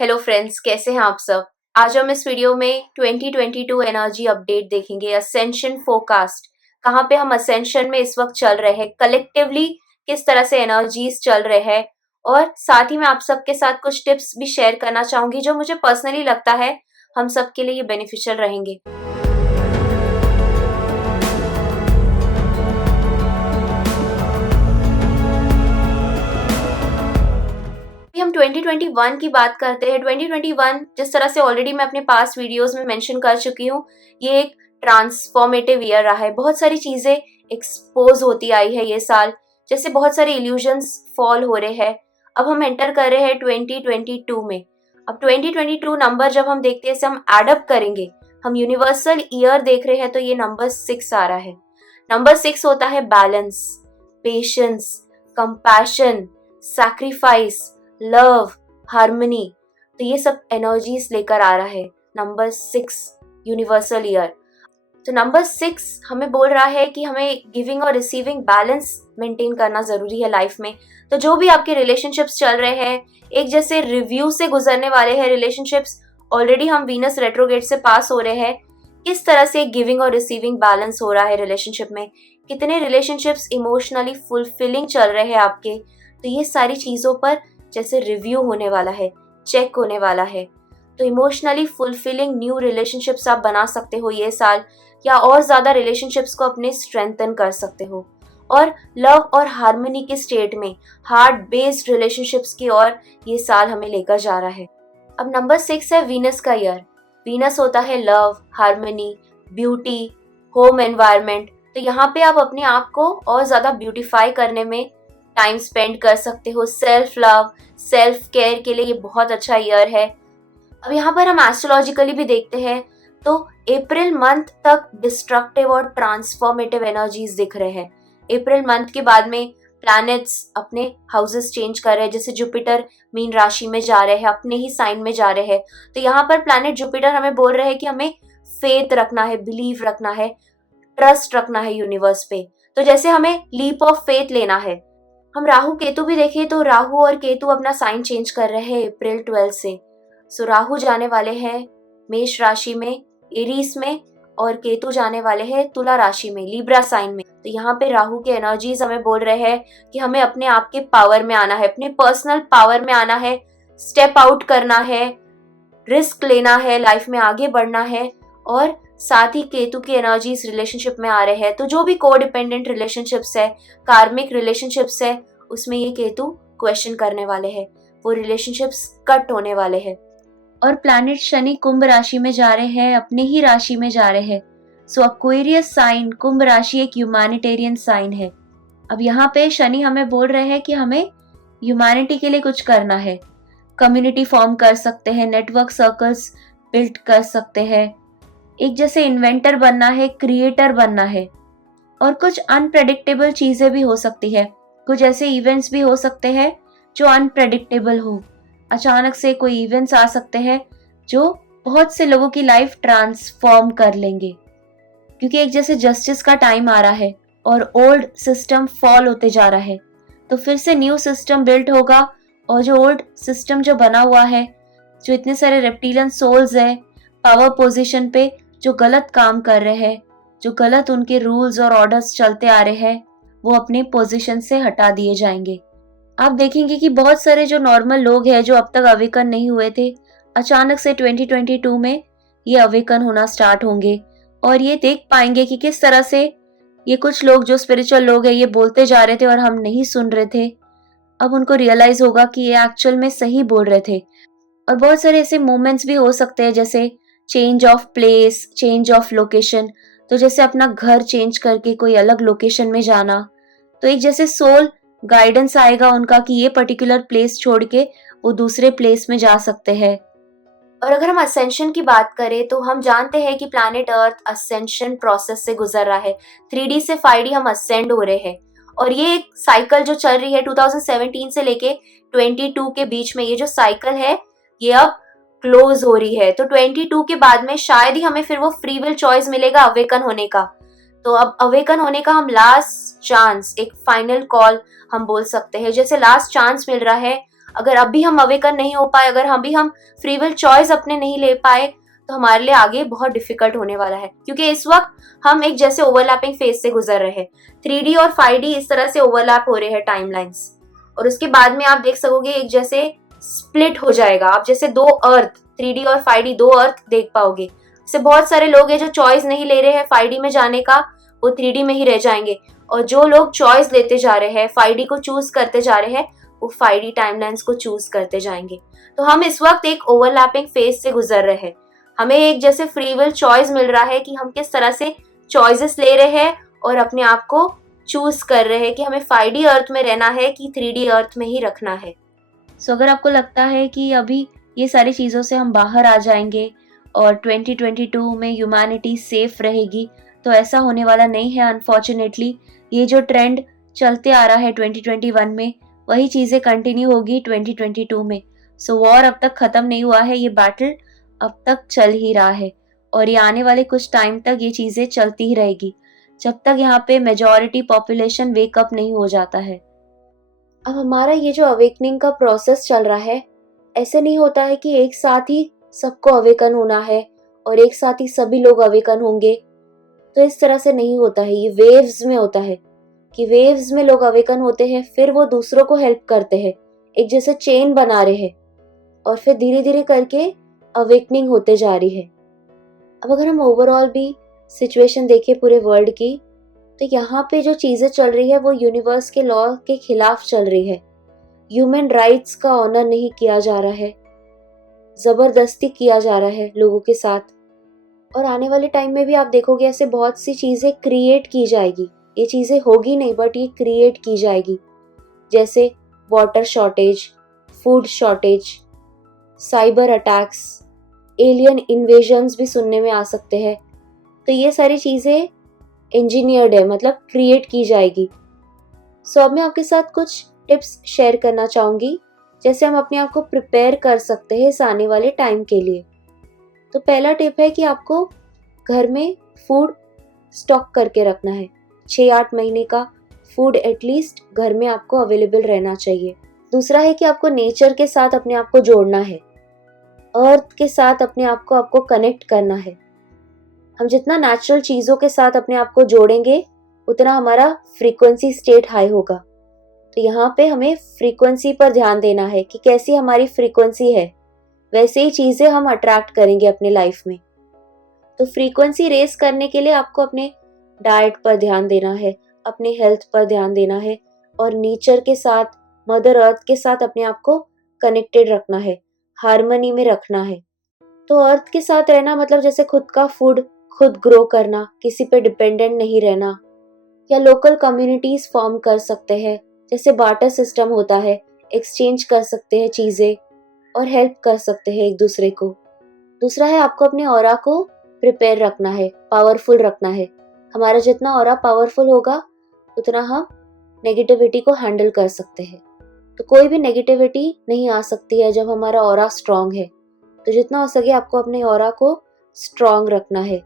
Hello friends, कैसे हैं आप सब। आज हम इस वीडियो में 2022 एनर्जी अपडेट देखेंगे। असेंशन फोरकास्ट, कहाँ पे हम असेंशन में इस वक्त चल रहे हैं, कलेक्टिवली किस तरह से एनर्जीज चल रहे हैं, और साथ ही मैं आप सबके साथ कुछ टिप्स भी शेयर करना चाहूंगी जो मुझे पर्सनली लगता है हम सबके लिए ये बेनिफिशियल रहेंगे। हम 2021 की बात करते हैं। 2021 जिस तरह से ऑलरेडी मैं अपने पास वीडियोस में मेंशन कर चुकी हूँ, ये एक ट्रांसफॉर्मेटिव ईयर रहा है। बहुत सारी चीजें एक्सपोज होती आई है ये साल, जैसे बहुत सारे इल्यूजन्स फॉल हो रहे हैं। अब हम एंटर कर रहे हैं 2022 में। अब 2022 नंबर जब हम देखते हैं, इसे हम एडअप करेंगे, हम यूनिवर्सल ईयर देख रहे हैं, तो ये नंबर 6 आ रहा है। नंबर 6 होता है balance, patience, compassion, sacrifice, love, harmony. तो ये सब एनर्जीज लेकर आ रहा है नंबर 6 यूनिवर्सल ईयर। तो नंबर 6 हमें बोल रहा है कि हमें गिविंग और रिसीविंग बैलेंस मेंटेन करना जरूरी है लाइफ में। तो जो भी आपके रिलेशनशिप्स चल रहे हैं, एक जैसे रिव्यू से गुजरने वाले हैं रिलेशनशिप्स। ऑलरेडी हम वीनस रेट्रोगेट से पास हो रहे हैं। किस तरह से गिविंग और रिसीविंग बैलेंस हो रहा है रिलेशनशिप में, कितने रिलेशनशिप्स इमोशनली फुलफिलिंग चल रहे हैं आपके। तो ये सारी चीज़ों पर जैसे रिव्यू होने वाला है, चेक होने वाला है। तो इमोशनली फुलफिलिंग न्यू रिलेशनशिप्स आप बना सकते हो ये साल, या और ज़्यादा रिलेशनशिप्स को अपने स्ट्रेंथन कर सकते हो। और लव और हार्मनी के स्टेट में हार्ट बेस्ड रिलेशनशिप्स की ओर ये साल हमें लेकर जा रहा है। अब नंबर 6 है वीनस का ईयर। वीनस होता है love, harmony, beauty, home environment. तो यहाँ पे आप अपने आप को और ज़्यादा ब्यूटीफाई करने में टाइम स्पेंड कर सकते हो। सेल्फ लव, सेल्फ केयर के लिए ये बहुत अच्छा ईयर है। अब यहाँ पर हम एस्ट्रोलॉजिकली भी देखते हैं तो अप्रैल मंथ तक डिस्ट्रक्टिव और ट्रांसफॉर्मेटिव एनर्जीज दिख रहे हैं। अप्रैल मंथ के बाद में प्लैनेट्स अपने हाउसेस चेंज कर रहे हैं, जैसे जुपिटर मीन राशि में जा रहे हैं, अपने ही साइन में जा रहे हैं। तो यहाँ पर प्लैनेट जुपिटर हमें बोल रहे हैं कि हमें फेथ रखना है, बिलीव रखना है, ट्रस्ट रखना है यूनिवर्स पे। तो जैसे हमें लीप ऑफ फेथ लेना है। हम राहु केतु भी देखें तो राहु और केतु अपना साइन चेंज कर रहे हैं अप्रैल 12 से। सो राहु जाने वाले हैं मेष राशि में, एरीज में, और केतु जाने वाले हैं तुला राशि में, लिब्रा साइन में। तो यहाँ पे राहु के एनर्जीज हमें बोल रहे हैं कि हमें अपने आप के पावर में आना है, अपने पर्सनल पावर में आना है, स्टेप आउट करना है, रिस्क लेना है, लाइफ में आगे बढ़ना है। और साथ ही केतु की एनर्जीज रिलेशनशिप में आ रहे हैं। तो जो भी को डिपेंडेंट रिलेशनशिप्स है, कार्मिक रिलेशनशिप्स है, उसमें ये केतु क्वेश्चन करने वाले हैं, वो रिलेशनशिप्स कट होने वाले हैं। और प्लैनेट शनि कुंभ राशि में जा रहे हैं, अपने ही राशि में जा रहे हैं। सो एक्वेरियस साइन, कुंभ राशि एक ह्यूमैनिटेरियन साइन है। अब यहाँ पे शनि हमें बोल रहे हैं कि हमें ह्यूमैनिटी के लिए कुछ करना है। कम्युनिटी फॉर्म कर सकते हैं, नेटवर्क सर्कल्स बिल्ड कर सकते हैं, एक जैसे इन्वेंटर बनना है, क्रिएटर बनना है। और कुछ अनप्रेडिक्टेबल चीजें भी हो सकती है, कुछ ऐसे इवेंट्स भी हो सकते हैं जो अनप्रेडिक्टेबल हो। अचानक से कोई इवेंट्स आ सकते हैं जो बहुत से लोगों की लाइफ ट्रांसफॉर्म कर लेंगे, क्योंकि एक जैसे जस्टिस का टाइम आ रहा है और ओल्ड सिस्टम फॉल होते जा रहा है। तो फिर से न्यू सिस्टम बिल्ड होगा, और जो ओल्ड सिस्टम जो बना हुआ है, जो इतने सारे रेप्टिलियन सोल्स है पावर पोजीशन पे जो गलत काम कर रहे हैं, जो गलत उनके रूल्स और ऑर्डर्स चलते आ रहे हैं, वो अपने पोजीशन से हटा दिए जाएंगे। आप देखेंगे कि बहुत सारे जो नॉर्मल लोग हैं जो अब तक अवेकन नहीं हुए थे, अचानक से 2022 में ये अवेकन होना स्टार्ट होंगे। और ये देख पाएंगे कि किस तरह से ये कुछ लोग जो स्पिरिचुअल लोग हैं, ये बोलते जा रहे थे और हम नहीं सुन रहे थे, अब उनको रियलाइज होगा कि ये एक्चुअल में सही बोल रहे थे। और बहुत सारे ऐसे मोमेंट्स भी हो सकते हैं, जैसे change of place, change of location. तो जैसे अपना घर चेंज करके कोई अलग लोकेशन में जाना, तो एक जैसे सोल गाइडेंस आएगा उनका कि ये पर्टिकुलर प्लेस छोड़ के वो दूसरे प्लेस में जा सकते हैं। और अगर हम असेंशन की बात करें तो हम जानते हैं कि प्लैनेट अर्थ असेंशन प्रोसेस से गुजर रहा है। 3D से 5D हम असेंड हो रहे हैं, और ये एक साइकिल जो चल रही है 2017 से लेके 22 के बीच में, ये जो साइकिल है ये अब क्लोज हो रही है। तो 22 के बाद में शायद ही हमें फिर वो फ्री विल चॉइस मिलेगा अवेकन होने का। तो अब अवेकन होने का हम लास्ट चांस, एक फाइनल कॉल हम बोल सकते हैं, जैसे लास्ट चांस मिल रहा है अगर अभी हम अवेकन नहीं हो पाए, अगर हम फ्री विल चॉइस अपने नहीं ले पाए, तो हमारे लिए आगे बहुत डिफिकल्ट होने वाला है, क्योंकि इस वक्त हम एक जैसे ओवरलैपिंग फेज से गुजर रहे हैं। 3D और 5D इस तरह से ओवरलैप हो रहे हैं टाइमलाइंस, और उसके बाद में आप देख सकोगे एक जैसे स्प्लिट हो जाएगा। आप जैसे दो अर्थ, 3D और 5D दो अर्थ देख पाओगे। जैसे बहुत सारे लोग हैं जो चॉइस नहीं ले रहे हैं 5D में जाने का, वो 3D में ही रह जाएंगे, और जो लोग चॉइस लेते जा रहे हैं, 5D को चूज करते जा रहे हैं, वो 5D टाइमलाइंस को चूज करते जाएंगे। तो हम इस वक्त एक ओवरलैपिंग फेज से गुजर रहे हैं। हमें एक जैसे फ्री विल चॉइस मिल रहा है कि हम किस तरह से चॉइसेस ले रहे हैं और अपने आप को चूज कर रहे हैं कि हमें 5D अर्थ में रहना है कि 3D अर्थ में ही रखना है। सो अगर आपको लगता है कि अभी ये सारी चीज़ों से हम बाहर आ जाएंगे और 2022 में ह्यूमैनिटी सेफ रहेगी, तो ऐसा होने वाला नहीं है। अनफॉर्चुनेटली ये जो ट्रेंड चलते आ रहा है 2021 में, वही चीज़ें कंटिन्यू होगी 2022 में। सो वॉर अब तक ख़त्म नहीं हुआ है, ये बैटल अब तक चल ही रहा है, और ये आने वाले कुछ टाइम तक ये चीज़ें चलती ही रहेगी, जब तक यहाँ पे मेजॉरिटी पॉपुलेशन वेकअप नहीं हो जाता है। अब हमारा ये जो अवेकनिंग का प्रोसेस चल रहा है, ऐसे नहीं होता है कि एक साथ ही सबको अवेकन होना है और एक साथ ही सभी लोग अवेकन होंगे। तो इस तरह से नहीं होता है, ये वेव्स में होता है कि वेव्स में लोग अवेकन होते हैं, फिर वो दूसरों को हेल्प करते हैं, एक जैसे चेन बना रहे हैं, और फिर धीरे धीरे करके अवेकनिंग होते जा रही है। अब अगर हम ओवरऑल भी सिचुएशन देखें पूरे वर्ल्ड की, तो यहाँ पे जो चीजें चल रही है वो यूनिवर्स के लॉ के खिलाफ चल रही है। ह्यूमन राइट्स का ऑनर नहीं किया जा रहा है, जबरदस्ती किया जा रहा है लोगों के साथ। और आने वाले टाइम में भी आप देखोगे ऐसे बहुत सी चीजें क्रिएट की जाएगी। ये चीजें होगी नहीं, बट ये क्रिएट की जाएगी, जैसे water shortage, food shortage, cyber attacks, alien invasions भी सुनने में आ सकते हैं। तो ये सारी चीजें इंजीनियर्ड है, मतलब क्रिएट की जाएगी। सो अब मैं आपके साथ कुछ टिप्स शेयर करना चाहूँगी, जैसे हम अपने आप को प्रिपेयर कर सकते हैं इस आने वाले टाइम के लिए। तो पहला टिप है कि आपको घर में फूड स्टॉक करके रखना है। 6-8 महीने का फूड एटलीस्ट घर में आपको अवेलेबल रहना चाहिए। दूसरा है कि आपको नेचर के साथ अपने आप को जोड़ना है, अर्थ के साथ अपने आप को आपको कनेक्ट करना है। हम जितना नेचुरल चीज़ों के साथ अपने आप को जोड़ेंगे, उतना हमारा फ्रीक्वेंसी स्टेट हाई होगा। तो यहाँ पे हमें फ्रीक्वेंसी पर ध्यान देना है कि कैसी हमारी फ्रीक्वेंसी है, वैसे ही चीज़ें हम अट्रैक्ट करेंगे अपने लाइफ में। तो फ्रीक्वेंसी रेस करने के लिए आपको अपने डाइट पर ध्यान देना है, अपने हेल्थ पर ध्यान देना है, और नेचर के साथ, मदर अर्थ के साथ अपने आप को कनेक्टेड रखना है, हार्मनी में रखना है। तो अर्थ के साथ रहना मतलब जैसे खुद का फूड खुद ग्रो करना, किसी पे डिपेंडेंट नहीं रहना, या लोकल कम्युनिटीज फॉर्म कर सकते हैं, जैसे बार्टर सिस्टम होता है, एक्सचेंज कर सकते हैं चीज़ें और हेल्प कर सकते हैं एक दूसरे को। दूसरा है आपको अपने ऑरा को प्रिपेयर रखना है, पावरफुल रखना है। हमारा जितना ऑरा पावरफुल होगा, उतना हम नेगेटिविटी को हैंडल कर सकते हैं। तो कोई भी नेगेटिविटी नहीं आ सकती है जब हमारा ऑरा स्ट्रांग है। तो जितना हो सके आपको अपने ऑरा को स्ट्रांग रखना है,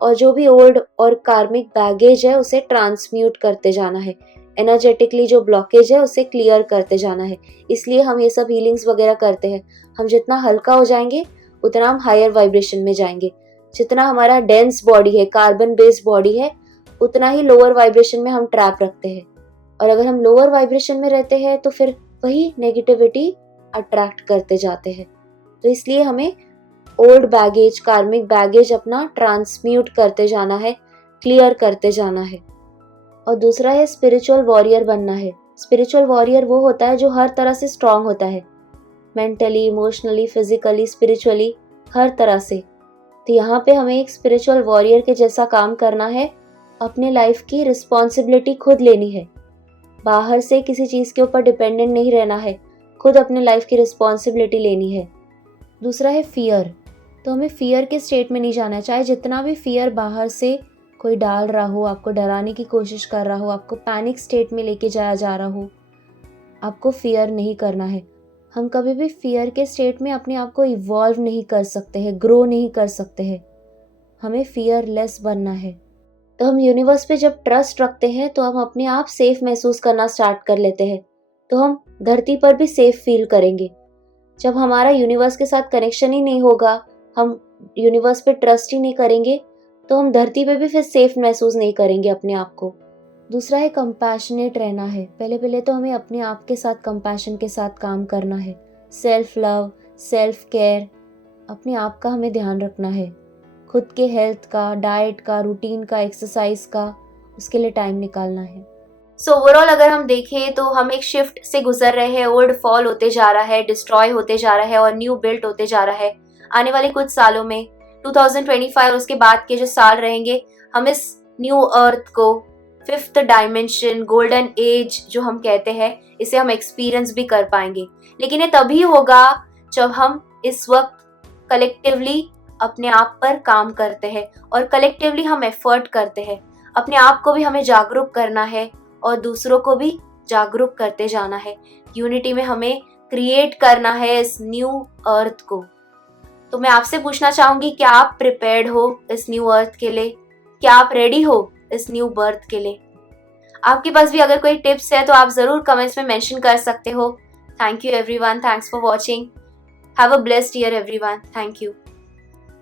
और जो भी ओल्ड और कार्मिक बैगेज है उसे ट्रांसम्यूट करते जाना है। एनर्जेटिकली जो ब्लॉकेज है उसे क्लियर करते जाना है। इसलिए हम ये सब हीलिंग्स वगैरह करते हैं। हम जितना हल्का हो जाएंगे, उतना हम हायर वाइब्रेशन में जाएंगे। जितना हमारा डेंस बॉडी है, कार्बन बेस्ड बॉडी है, उतना ही लोअर वाइब्रेशन में हम ट्रैप रखते हैं। और अगर हम लोअर वाइब्रेशन में रहते हैं, तो फिर वही नेगेटिविटी अट्रैक्ट करते जाते हैं। तो इसलिए हमें ओल्ड बैगेज, कार्मिक बैगेज अपना ट्रांसम्यूट करते जाना है, क्लियर करते जाना है। और दूसरा है स्पिरिचुअल वॉरियर बनना है। स्पिरिचुअल वॉरियर वो होता है जो हर तरह से स्ट्रांग होता है, मेंटली, इमोशनली, फिजिकली, स्पिरिचुअली, हर तरह से। तो यहाँ पे हमें एक स्पिरिचुअल वॉरियर के जैसा काम करना है, अपने लाइफ की रिस्पॉन्सिबिलिटी खुद लेनी है, बाहर से किसी चीज़ के ऊपर डिपेंडेंट नहीं रहना है, खुद अपने लाइफ की रिस्पॉन्सिबिलिटी लेनी है। दूसरा है फियर। तो हमें फियर के स्टेट में नहीं जाना है। चाहे जितना भी फियर बाहर से कोई डाल रहा हो, आपको डराने की कोशिश कर रहा हो, आपको पैनिक स्टेट में लेके जाया जा रहा हो, आपको फियर नहीं करना है। हम कभी भी फियर के स्टेट में अपने आप को इवॉल्व नहीं कर सकते हैं, ग्रो नहीं कर सकते हैं। हमें फियरलेस बनना है। तो हम यूनिवर्स पे जब ट्रस्ट रखते हैं, तो हम अपने आप सेफ महसूस करना स्टार्ट कर लेते हैं। तो हम धरती पर भी सेफ फील करेंगे। जब हमारा यूनिवर्स के साथ कनेक्शन ही नहीं होगा, हम यूनिवर्स पे ट्रस्ट ही नहीं करेंगे, तो हम धरती पे भी फिर सेफ महसूस नहीं करेंगे अपने आप को। दूसरा है कंपैशनेट रहना है। पहले तो हमें अपने आप के साथ कंपैशन के साथ काम करना है। सेल्फ लव, सेल्फ केयर, अपने आप का हमें ध्यान रखना है। खुद के हेल्थ का, डाइट का, रूटीन का, एक्सरसाइज का, उसके लिए टाइम निकालना है। सो ओवरऑल अगर हम देखें तो हम एक शिफ्ट से गुजर रहे हैं। ओल्ड फॉल होते जा रहा है, डिस्ट्रॉय होते जा रहा है और न्यू बिल्ट होते जा रहा है। आने वाले कुछ सालों में 2025 और उसके बाद के जो साल रहेंगे, हम इस न्यू अर्थ को, फिफ्थ डायमेंशन, गोल्डन एज जो हम कहते हैं, इसे हम एक्सपीरियंस भी कर पाएंगे। लेकिन ये तभी होगा जब हम इस वक्त कलेक्टिवली अपने आप पर काम करते हैं और कलेक्टिवली हम एफर्ट करते हैं। अपने आप को भी हमें जागरूक करना है और दूसरों को भी जागरूक करते जाना है। यूनिटी में हमें क्रिएट करना है इस न्यू अर्थ को। तो मैं आपसे पूछना चाहूंगी, क्या आप प्रिपेयर्ड हो इस न्यू अर्थ के लिए? क्या आप रेडी हो इस न्यू बर्थ के लिए? आपके पास भी अगर कोई टिप्स है तो आप जरूर कमेंट्स में मेंशन कर सकते हो। Thank you everyone, thanks for watching. Have a blessed year everyone, thank you.